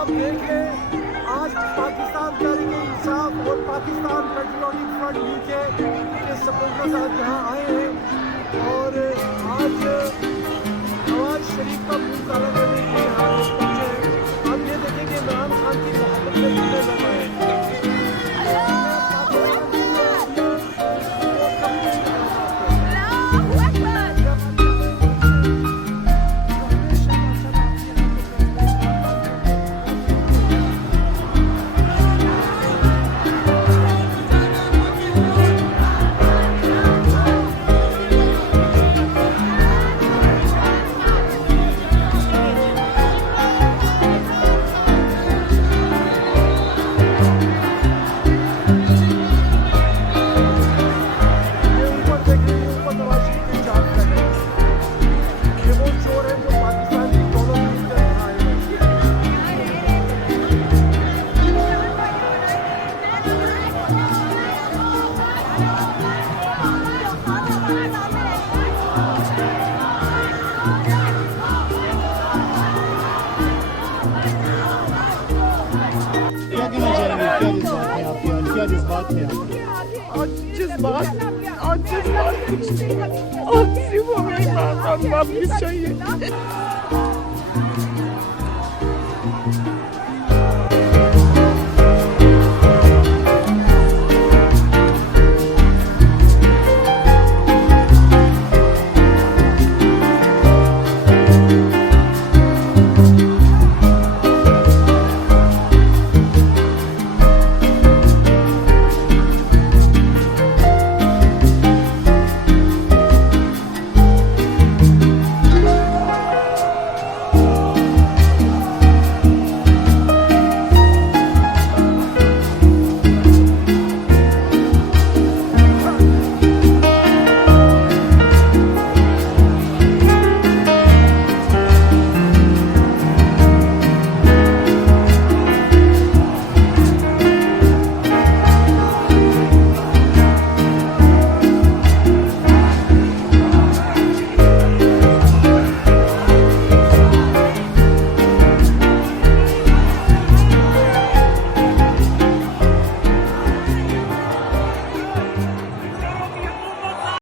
आप देखें आज पाकिस्तान तहरीक इंसाफ और पाकिस्तान पेट्रियोटिक फ्रंट यूके के सपोर्टर्स आज यहाँ आए हैं और आज नवाज शरीफ का मुंह काला करने के लिए यहाँ पहुँचे हैं। आप ये देखेंगे इमरान खान की मोहब्बत में कितने लोग आए हैं। क्या जज्बात है और सिर्फ हमें वापस चाहिए।